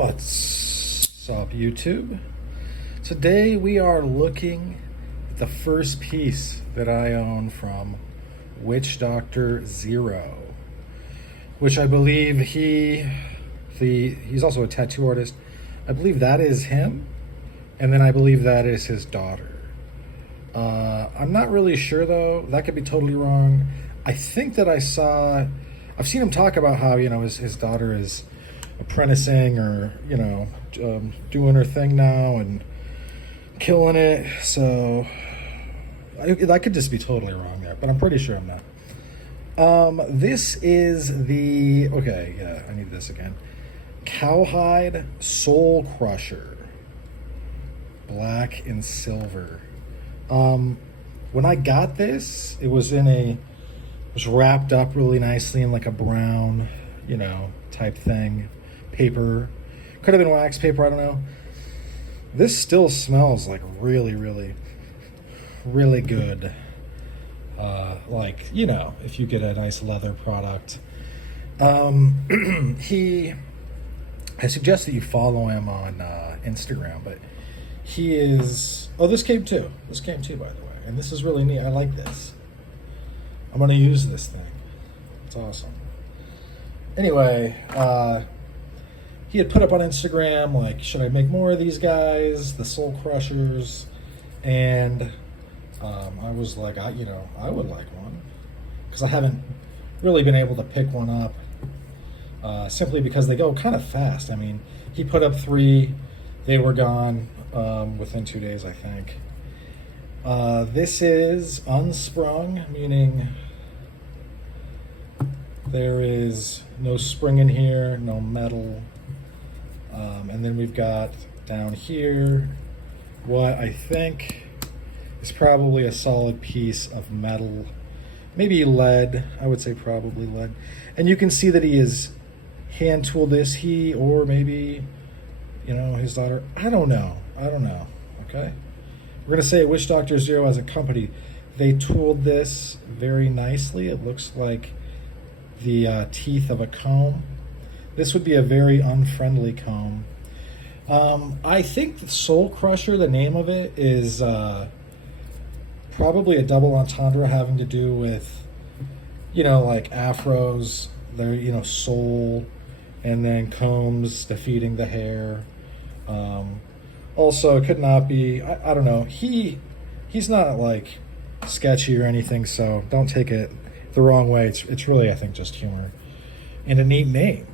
What's up, YouTube? Today we are looking at the first piece that I own from Witchdoctor Zero, which I believe he's also a tattoo artist. I believe that is him, and then I believe that is his daughter. I'm not really sure though. That could be totally wrong. I think that I've seen him talk about how his daughter is apprenticing or doing her thing now and killing it. So I could just be totally wrong there, but I'm pretty sure I'm not. This is I need this again. Cowhide Soul Crusher, black and silver. When I got this, it was wrapped up really nicely in like a brown, type thing. Paper. Could have been wax paper, I don't know. This still smells like really, really, really good. If you get a nice leather product. I suggest that you follow him on Instagram, but he is... Oh, this came too. This came too, by the way. And this is really neat. I like this. I'm going to use this thing. It's awesome. Anyway, he had put up on Instagram, like, should I make more of these guys, the Soul Crushers? And I was like, I would like one. Because I haven't really been able to pick one up. Simply because they go kind of fast. I mean, he put up 3. They were gone within 2 days, I think. This is unsprung, meaning there is no spring in here, no metal. And then we've got down here what I think is probably a solid piece of metal, maybe lead. I would say probably lead. And you can see that he is hand tooled this, or maybe his daughter. I don't know. Okay, we're gonna say Witchdoctor Zero as a company, they tooled this very nicely. It looks like the teeth of a comb. This would be a very unfriendly comb. I think the Soul Crusher, the name of it, is probably a double entendre having to do with, like afros, their, soul, and then combs defeating the hair. Also, it could not be, I don't know, he's not like sketchy or anything, so don't take it the wrong way. It's really, I think, just humor and a neat name.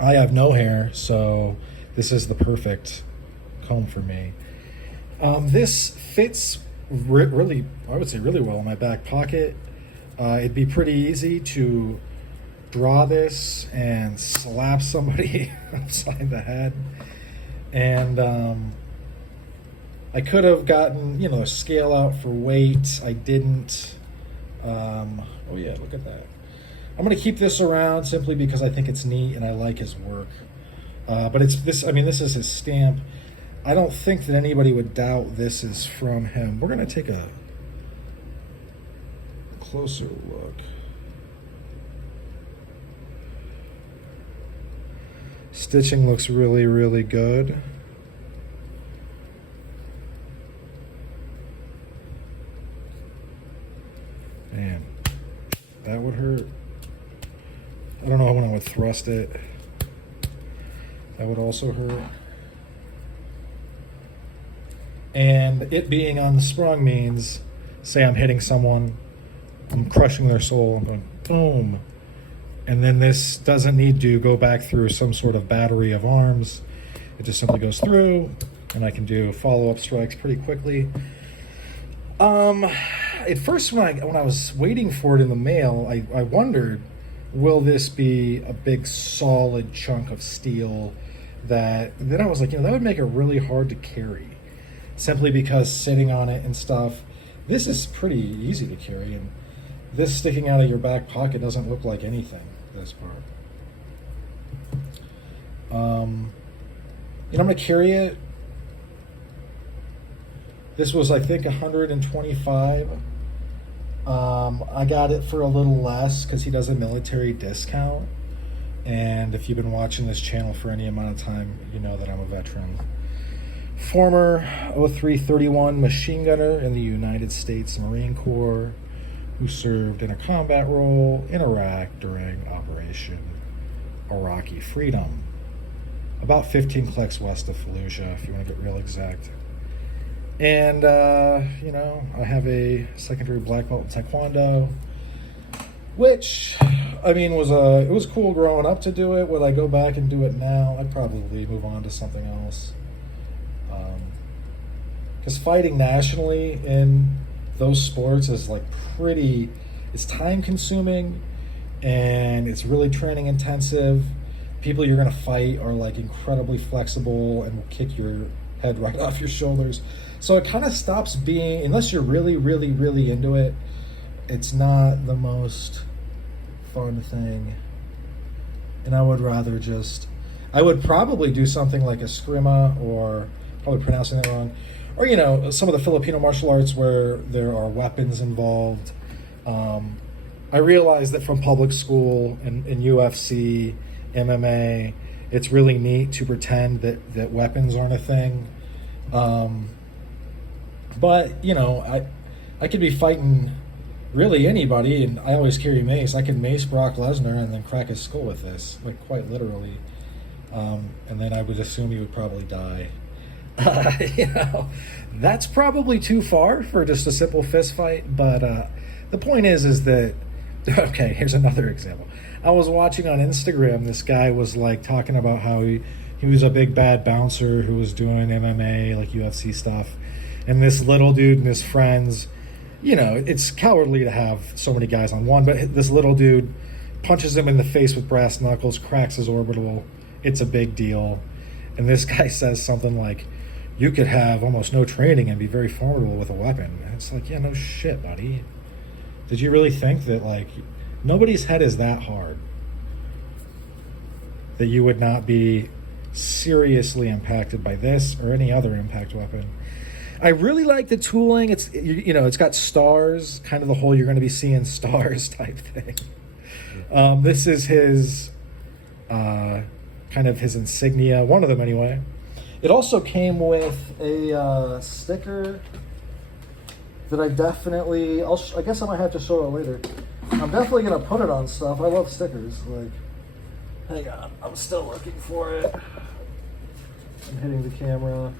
I have no hair, so this is the perfect comb for me. This fits really, I would say really well in my back pocket. It'd be pretty easy to draw this and slap somebody upside the head. And I could have gotten, a scale out for weight. I didn't. Oh yeah, look at that. I'm going to keep this around simply because I think it's neat and I like his work. But this is his stamp. I don't think that anybody would doubt this is from him. We're going to take a closer look. Stitching looks really, really good. Man, that would hurt. I don't know when I would thrust it. That would also hurt. And it being unsprung means, say I'm hitting someone, I'm crushing their soul, I'm going boom. And then this doesn't need to go back through some sort of battery of arms. It just simply goes through, and I can do follow-up strikes pretty quickly. At first, when I was waiting for it in the mail, I wondered, will this be a big solid chunk of steel that... Then I was like, that would make it really hard to carry. Simply because sitting on it and stuff, this is pretty easy to carry, and this sticking out of your back pocket doesn't look like anything, this part. I'm going to carry it. This was, I think, $125. I got it for a little less because he does a military discount. And if you've been watching this channel for any amount of time, you know that I'm a veteran. Former 0331 machine gunner in the United States Marine Corps who served in a combat role in Iraq during Operation Iraqi Freedom. About 15 clicks west of Fallujah, if you want to get real exact. And, you know, I have a secondary black belt in Taekwondo, which, I mean, it was cool growing up to do it. Would I go back and do it now? I'd probably move on to something else. Because fighting nationally in those sports is like it's time consuming and it's really training intensive. People you're going to fight are like incredibly flexible and will kick your head right off your shoulders. So it kind of stops being, unless you're really, really, really into it, it's not the most fun thing. And I would rather I would probably do something like eskrima, or probably pronouncing that wrong, or, you know, some of the Filipino martial arts where there are weapons involved. I realized that from public school and UFC, MMA, it's really neat to pretend that weapons aren't a thing. But, you know, I could be fighting really anybody, and I always carry mace. I can mace Brock Lesnar and then crack his skull with this, like quite literally. And then I would assume he would probably die. You know, that's probably too far for just a simple fist fight. But the point is that, okay, here's another example. I was watching on Instagram, this guy was like talking about how he was a big bad bouncer who was doing MMA, like UFC stuff. And this little dude and his friends, you know, it's cowardly to have so many guys on one, but this little dude punches him in the face with brass knuckles, cracks his orbital. It's a big deal. And this guy says something like, you could have almost no training and be very formidable with a weapon. And it's like, yeah, no shit, buddy. Did you really think that, like, nobody's head is that hard that you would not be seriously impacted by this or any other impact weapon? I really like the tooling. It's, you know, it's got stars, kind of the whole you're going to be seeing stars type thing. This is his, kind of his insignia, one of them anyway. It also came with a sticker that I definitely, I guess I might have to show it later. I'm definitely going to put it on stuff. I love stickers. Like, hang on, I'm still looking for it. I'm hitting the camera.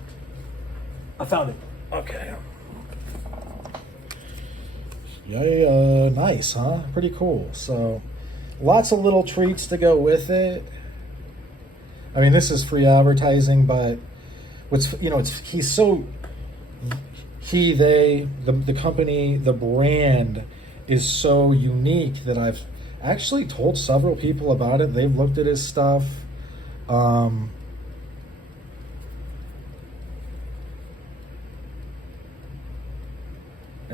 I found it. Okay. Yeah, nice, huh? Pretty cool. So, lots of little treats to go with it. I mean, this is free advertising, but the company, the brand is so unique that I've actually told several people about it. They've looked at his stuff. And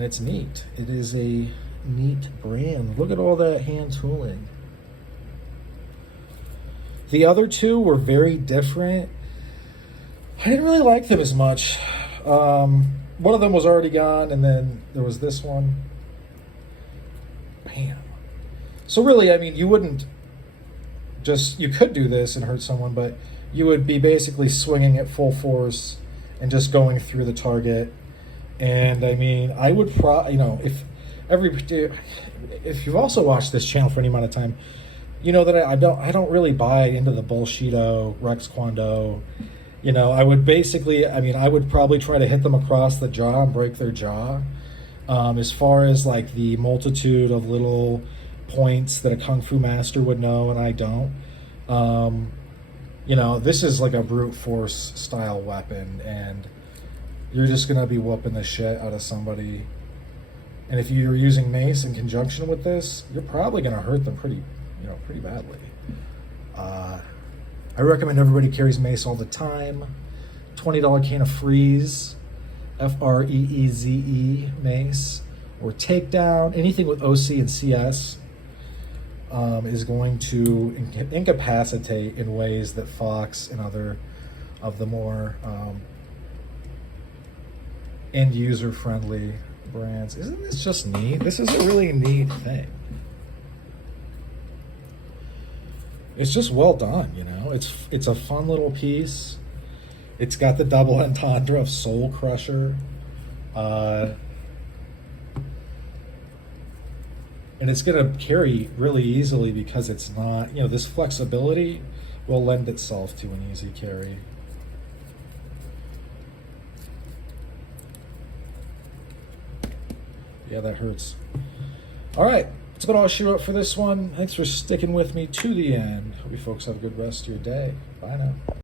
it's neat. It is a neat brand. Look at all that hand tooling. The other two were very different. I didn't really like them as much. One of them was already gone, and then there was this one. Bam. So really, I mean, you could do this and hurt someone, but you would be basically swinging at full force and just going through the target. And I mean, I would if you've also watched this channel for any amount of time, you know that I don't really buy into the bullshito Rex Kwando. You know, I would probably try to hit them across the jaw and break their jaw. As far as like the multitude of little points that a kung fu master would know and I don't. You know, this is like a brute force style weapon, and you're just gonna be whooping the shit out of somebody. And if you're using mace in conjunction with this, you're probably gonna hurt them pretty badly. I recommend everybody carries mace all the time. $20 can of Freeze, Freeze mace, or Takedown. Anything with OC and CS is going to incapacitate in ways that Fox and other of the more end user friendly brands. Isn't this just neat? This is a really neat thing. It's just well done, you know. It's a fun little piece. It's got the double entendre of Soul Crusher. And it's going to carry really easily because it's not, you know, this flexibility will lend itself to an easy carry. Yeah, that hurts. All right, that's about all I shoot up for this one. Thanks for sticking with me to the end. Hope you folks have a good rest of your day. Bye now.